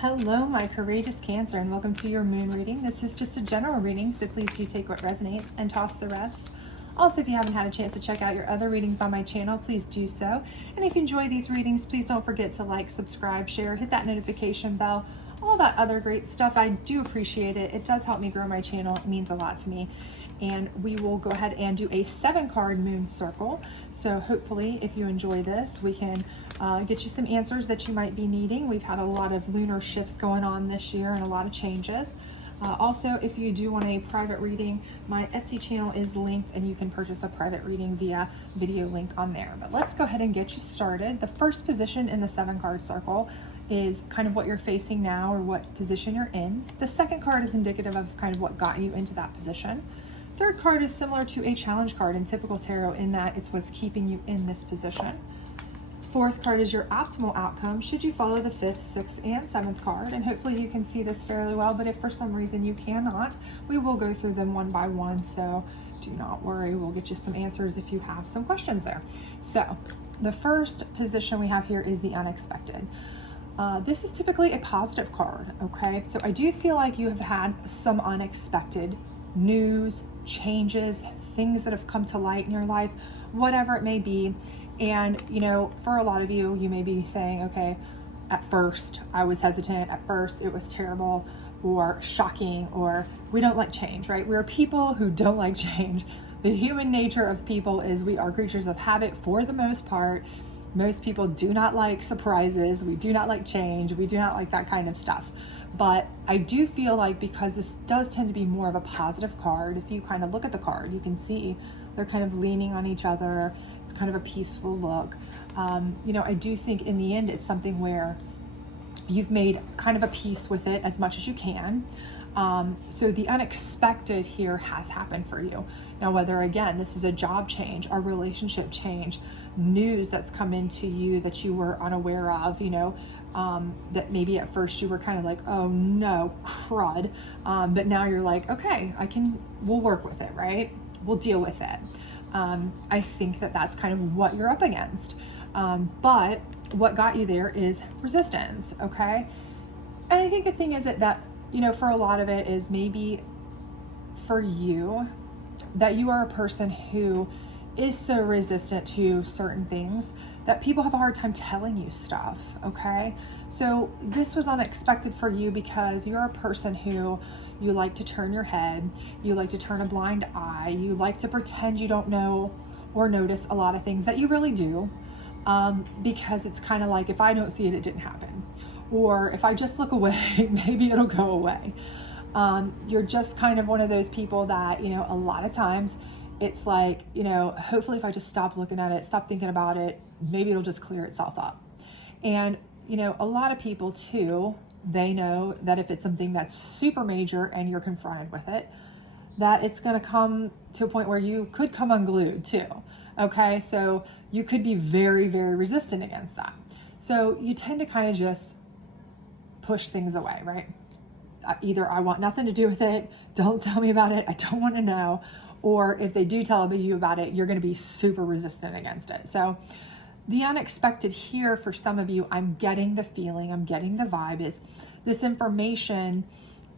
Hello, my courageous Cancer, and welcome to your moon reading. This is just a general reading, so please do take what resonates and toss the rest. Also, if you haven't had a chance to check out your other readings on my channel, please do so. And if you enjoy these readings, please don't forget to like, subscribe, share, hit that notification bell, all that other great stuff. I do appreciate it. It does help me grow my channel. It means a lot to me. And we will go ahead and do a 7-card moon circle. So hopefully, if you enjoy this, we can get you some answers that you might be needing. We've had a lot of lunar shifts going on this year and a lot of changes. Also, if you do want a private reading, my Etsy channel is linked and you can purchase a private reading via video link on there. But let's go ahead and get you started. The first position in the 7-card circle is kind of what you're facing now or what position you're in. The second card is indicative of kind of what got you into that position. Third card is similar to a challenge card in typical tarot in that it's what's keeping you in this position. Fourth card is your optimal outcome should you follow the 5th, 6th, and 7th card. And hopefully you can see this fairly well, but if for some reason you cannot, we will go through them one by one. So do not worry, we'll get you some answers if you have some questions there. So the first position we have here is the unexpected. This is typically a positive card, okay? So I do feel like you have had some unexpected news, changes, things that have come to light in your life, whatever it may be. And, you know, for a lot of you, you may be saying, okay, at first I was hesitant, at first it was terrible or shocking, or we don't like change, right? We're people who don't like change. The human nature of people is we are creatures of habit for the most part. Most people do not like surprises. We do not like change. We do not like that kind of stuff. But I do feel like because this does tend to be more of a positive card, if you kind of look at the card, you can see they're kind of leaning on each other. It's kind of a peaceful look. You know, I do think in the end, it's something where you've made kind of a peace with it as much as you can. So the unexpected here has happened for you. Now, whether again, this is a job change, a relationship change, news that's come into you that you were unaware of, you know, that maybe at first you were kind of like, oh no, crud. But now you're like, okay, we'll work with it, right? We'll deal with it. I think that that's kind of what you're up against. But what got you there is resistance, okay? And I think the thing is that, you know, for a lot of it is maybe for you that you are a person who is so resistant to certain things that people have a hard time telling you stuff, okay? So this was unexpected for you because you're a person who you like to turn your head, you like to turn a blind eye, you like to pretend you don't know or notice a lot of things that you really do, because it's kind of like, if I don't see it, it didn't happen. Or if I just look away, maybe it'll go away. You're just kind of one of those people that, you know, a lot of times it's like, you know, hopefully if I just stop looking at it, stop thinking about it, maybe it'll just clear itself up. And, you know, a lot of people too, they know that if it's something that's super major and you're confronted with it, that it's going to come to a point where you could come unglued too. Okay. So you could be very, very resistant against that. So you tend to kind of just push things away, right? Either I want nothing to do with it, don't tell me about it, I don't want to know, or if they do tell you about it, you're going to be super resistant against it. So the unexpected here for some of you, I'm getting the feeling, I'm getting the vibe, is this information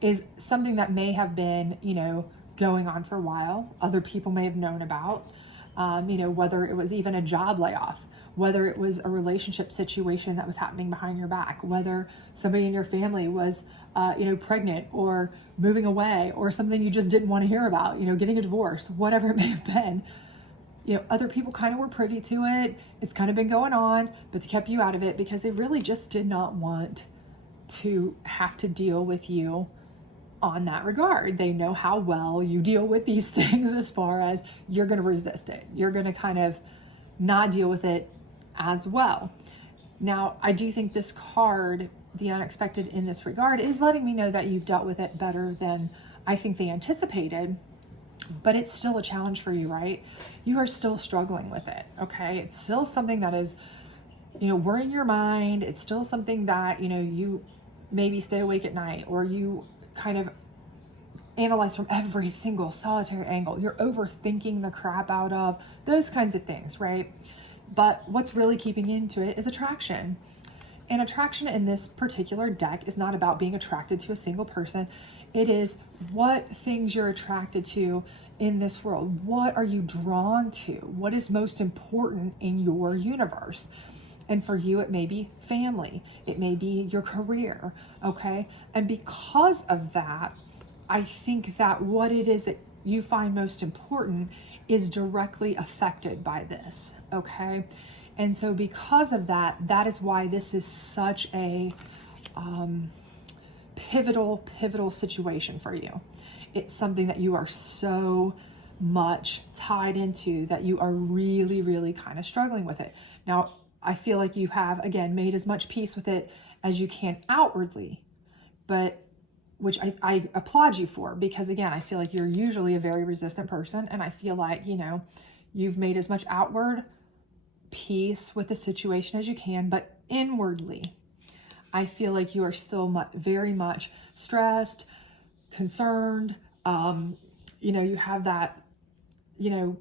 is something that may have been, you know, going on for a while. Other people may have known about, you know, whether it was even a job layoff, whether it was a relationship situation that was happening behind your back, whether somebody in your family was, you know, pregnant or moving away, or something you just didn't want to hear about, you know, getting a divorce, whatever it may have been. You know, other people kind of were privy to it. It's kind of been going on, but they kept you out of it because they really just did not want to have to deal with you on that regard. They know how well you deal with these things as far as you're going to resist it. You're going to kind of not deal with it as well. Now, I do think this card, the unexpected in this regard, is letting me know that you've dealt with it better than I think they anticipated, but it's still a challenge for you, right? You are still struggling with it, okay? It's still something that is, you know, worrying your mind. It's still something that, you know, you maybe stay awake at night, or you kind of analyze from every single solitary angle. You're overthinking the crap out of those kinds of things, right? But what's really keeping you into it is attraction. And attraction in this particular deck is not about being attracted to a single person. It is what things you're attracted to in this world. What are you drawn to? What is most important in your universe? And for you, it may be family. It may be your career, okay? And because of that, I think that what it is that you find most important is directly affected by this, okay? And so because of that, that is why this is such a pivotal situation for you. It's something that you are so much tied into that you are really kind of struggling with it. Now, I feel like you have, again, made as much peace with it as you can outwardly, but which I applaud you for, because again, I feel like you're usually a very resistant person, and I feel like, you know, you've made as much outward peace with the situation as you can, but inwardly, I feel like you are still very much stressed, concerned. You know, you have that, you know,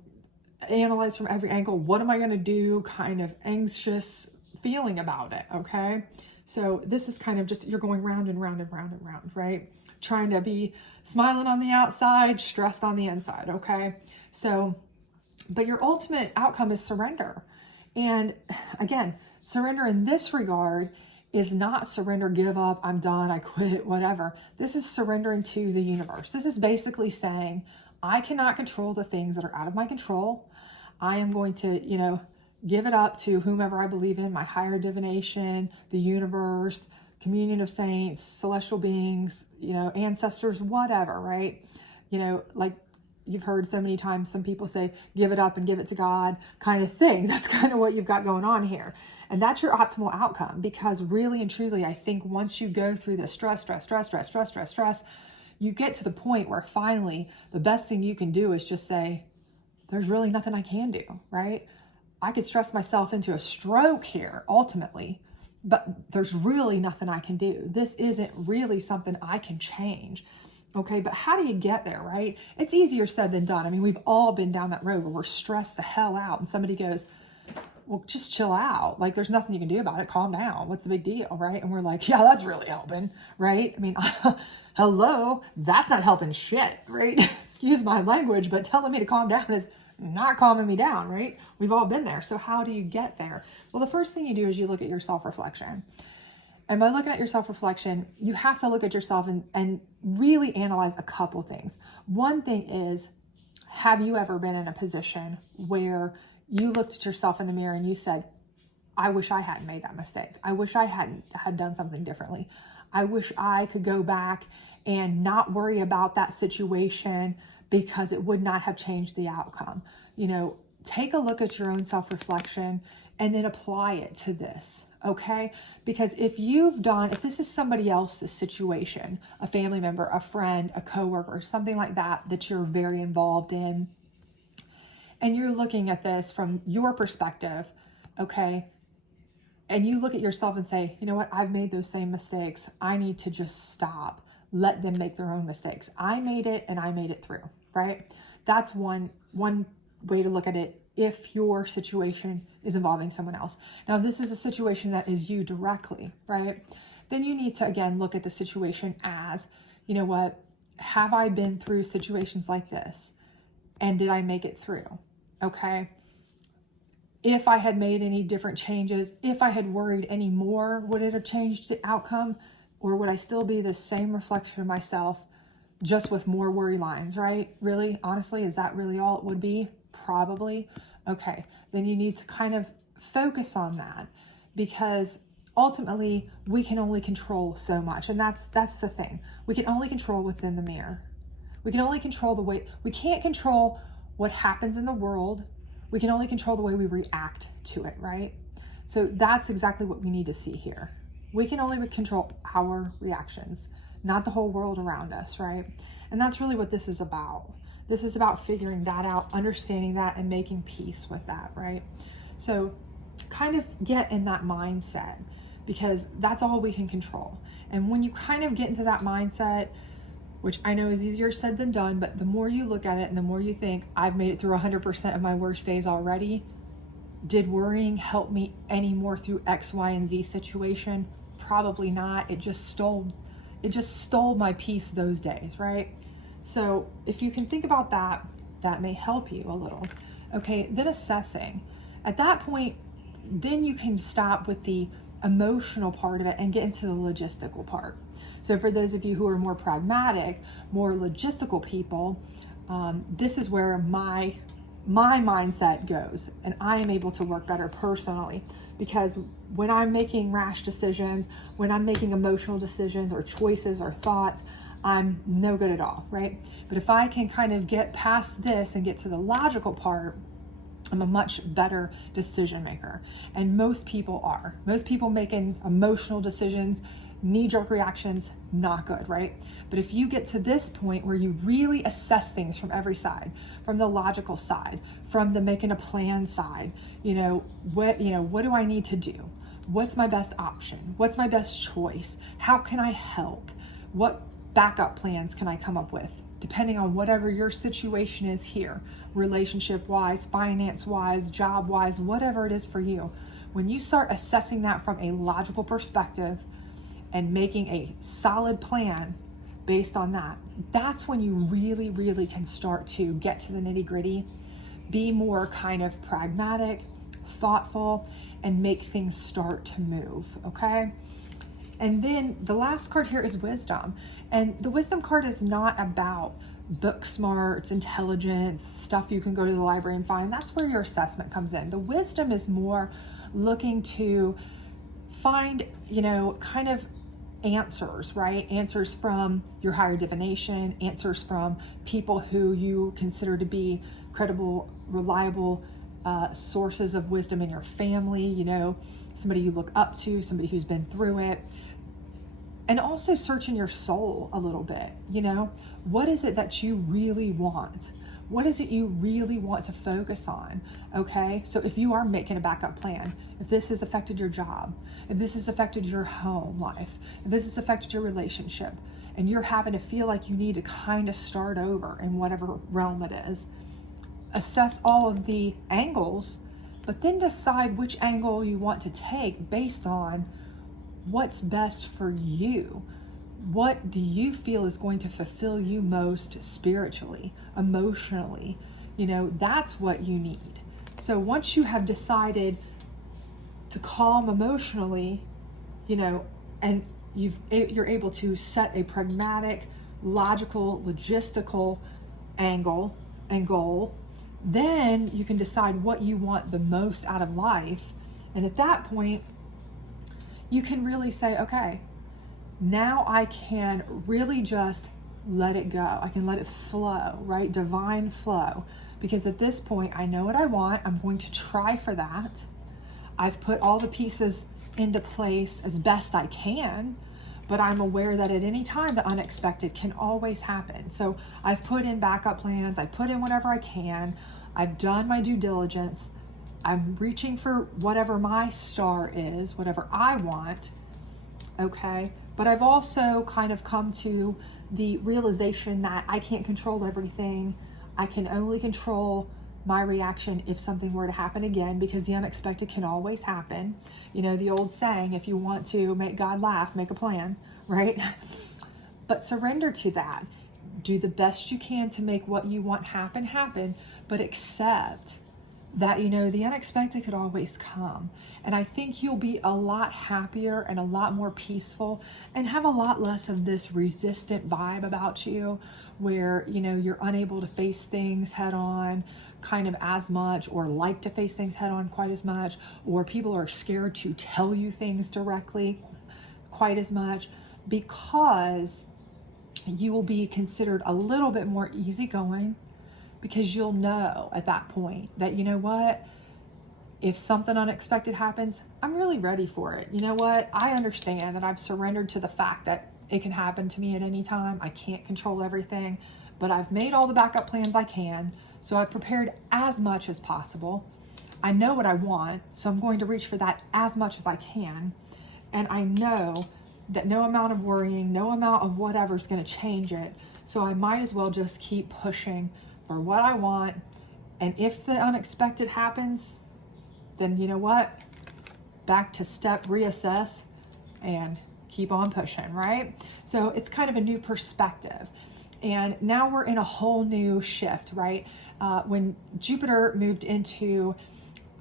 analyze from every angle, what am I going to do, kind of anxious feeling about it, okay? So this is kind of just, you're going round and round and round and round, right? Trying to be smiling on the outside, stressed on the inside, okay? So, but your ultimate outcome is surrender. And again, surrender in this regard is not surrender, give up, I'm done, I quit, whatever. This is surrendering to the universe. This is basically saying, I cannot control the things that are out of my control. I am going to, you know, give it up to whomever I believe in, my higher divination, the universe, communion of saints, celestial beings, you know, ancestors, whatever, right? You know, like you've heard so many times, some people say, give it up and give it to God kind of thing. That's kind of what you've got going on here. And that's your optimal outcome, because really and truly, I think once you go through this stress, you get to the point where finally the best thing you can do is just say, there's really nothing I can do, right? I could stress myself into a stroke here ultimately, but there's really nothing I can do. This isn't really something I can change. Okay, but how do you get there, right? It's easier said than done. I mean, we've all been down that road where we're stressed the hell out and somebody goes, well, just chill out. Like, there's nothing you can do about it. Calm down. What's the big deal, right? And we're like, yeah, that's really helping, right? I mean, hello, that's not helping shit, right? Excuse my language, but telling me to calm down is not calming me down, right? We've all been there. So how do you get there? Well, the first thing you do is you look at your self-reflection. And by looking at your self-reflection, you have to look at yourself and really analyze a couple things. One thing is, have you ever been in a position where you looked at yourself in the mirror and you said, I wish I hadn't made that mistake. I wish I had done something differently. I wish I could go back and not worry about that situation because it would not have changed the outcome. You know, take a look at your own self-reflection and then apply it to this. Okay? Because if this is somebody else's situation, a family member, a friend, a coworker, something like that you're very involved in, and you're looking at this from your perspective, okay, and you look at yourself and say, you know what, I've made those same mistakes. I need to just stop. Let them make their own mistakes. I made it and I made it through, right? That's one way to look at it if your situation is involving someone else. Now, if this is a situation that is you directly, right? Then you need to, again, look at the situation as, you know what, have I been through situations like this? And did I make it through? Okay. If I had made any different changes, if I had worried any more, would it have changed the outcome? Or would I still be the same reflection of myself, just with more worry lines, right? Really, honestly, is that really all it would be? Probably. Okay, then you need to kind of focus on that, because ultimately we can only control so much. And that's the thing. We can only control what's in the mirror. We can only control we can't control what happens in the world. We can only control the way we react to it, right? So that's exactly what we need to see here. We can only control our reactions, not the whole world around us, right? And that's really what this is about. This is about figuring that out, understanding that, and making peace with that, right? So kind of get in that mindset, because that's all we can control. And when you kind of get into that mindset, which I know is easier said than done, but the more you look at it and the more you think, I've made it through 100% of my worst days already, Did worrying help me any more through X, Y, and Z situation? Probably not. It just stole my peace those days, right? So if you can think about that, that may help you a little. Okay, then assessing. At that point, then you can stop with the emotional part of it and get into the logistical part. So for those of you who are more pragmatic, more logistical people, this is where my mindset goes, and I am able to work better personally, because when I'm making rash decisions, when I'm making emotional decisions or choices or thoughts, I'm no good at all, right? But if I can kind of get past this and get to the logical part, I'm a much better decision maker. And most people are. Most people making emotional decisions, knee-jerk reactions, not good, right? But if you get to this point where you really assess things from every side, from the logical side, from the making a plan side, what do I need to do? What's my best option? What's my best choice? How can I help? What backup plans can I come up with? Depending on whatever your situation is here, relationship-wise, finance-wise, job-wise, whatever it is for you. When you start assessing that from a logical perspective and making a solid plan based on that, that's when you really, really can start to get to the nitty-gritty, be more kind of pragmatic, thoughtful, and make things start to move, okay? And then the last card here is wisdom. And the wisdom card is not about book smarts, intelligence, stuff you can go to the library and find. That's where your assessment comes in. The wisdom is more looking to find, kind of answers, right? Answers from your higher divination, answers from people who you consider to be credible, reliable sources of wisdom in your family, somebody you look up to, somebody who's been through it. And also searching your soul a little bit, what is it that you really want? What is it you really want to focus on? Okay, so if you are making a backup plan, if this has affected your job, if this has affected your home life, if this has affected your relationship, and you're having to feel like you need to kind of start over in whatever realm it is, assess all of the angles, but then decide which angle you want to take based on what's best for you. What do you feel is going to fulfill you most spiritually, emotionally? That's what you need. So once you have decided to calm emotionally, and you're able to set a pragmatic, logical, logistical angle and goal, then you can decide what you want the most out of life. And at that point, you can really say, okay, now I can really just let it go. I can let it flow, right? Divine flow. Because at this point, I know what I want. I'm going to try for that. I've put all the pieces into place as best I can, but I'm aware that at any time the unexpected can always happen. So I've put in backup plans. I put in whatever I can. I've done my due diligence. I'm reaching for whatever my star is, whatever I want, okay? But I've also kind of come to the realization that I can't control everything. I can only control my reaction if something were to happen again, because the unexpected can always happen. The old saying, if you want to make God laugh, make a plan, right? But surrender to that. Do the best you can to make what you want happen, but accept that, the unexpected could always come. And I think you'll be a lot happier and a lot more peaceful and have a lot less of this resistant vibe about you where, you're unable to face things head on kind of as much, or like to face things head on quite as much, or people are scared to tell you things directly quite as much, because you will be considered a little bit more easygoing. Because you'll know at that point that, if something unexpected happens, I'm really ready for it. I understand that I've surrendered to the fact that it can happen to me at any time. I can't control everything, but I've made all the backup plans I can. So I've prepared as much as possible. I know what I want, so I'm going to reach for that as much as I can. And I know that no amount of worrying, no amount of whatever is going to change it. So I might as well just keep pushing for what I want. And if the unexpected happens, then you know what? Back to step, reassess, and keep on pushing, right? So it's kind of a new perspective. And now we're in a whole new shift, right? When Jupiter moved into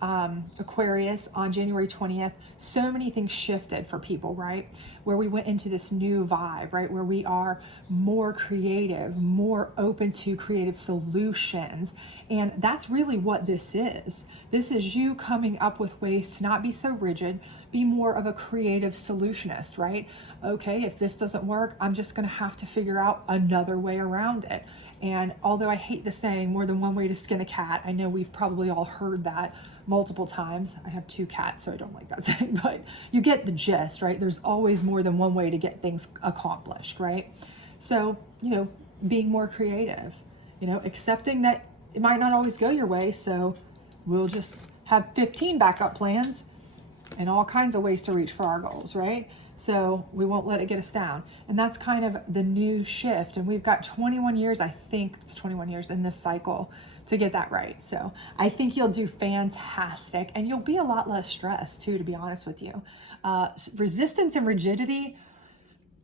Aquarius on January 20th, so many things shifted for people, right? Where we went into this new vibe, right? Where we are more creative, more open to creative solutions. And that's really what this is. This is you coming up with ways to not be so rigid, be more of a creative solutionist, right? Okay, if this doesn't work, I'm just going to have to figure out another way around it. And although I hate the saying more than one way to skin a cat, I know we've probably all heard that multiple times. I have 2 cats, so I don't like that saying, but you get the gist, right? There's always more than one way to get things accomplished, right? So, being more creative, accepting that it might not always go your way. So we'll just have 15 backup plans and all kinds of ways to reach for our goals, right? So we won't let it get us down. And that's kind of the new shift. And we've got 21 years, I think it's 21 years in this cycle to get that right. So I think you'll do fantastic, and you'll be a lot less stressed too, to be honest with you. Resistance and rigidity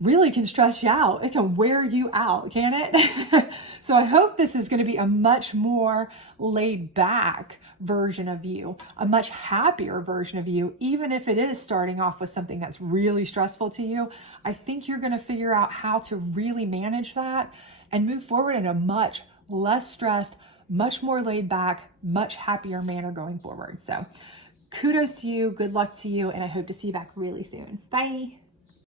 really can stress you out. It can wear you out, can it? So I hope this is going to be a much more laid back version of you, a much happier version of you. Even if it is starting off with something that's really stressful to you, I think you're going to figure out how to really manage that and move forward in a much less stressed, much more laid back, much happier manner going forward. So kudos to you, good luck to you, and I hope to see you back really soon. Bye.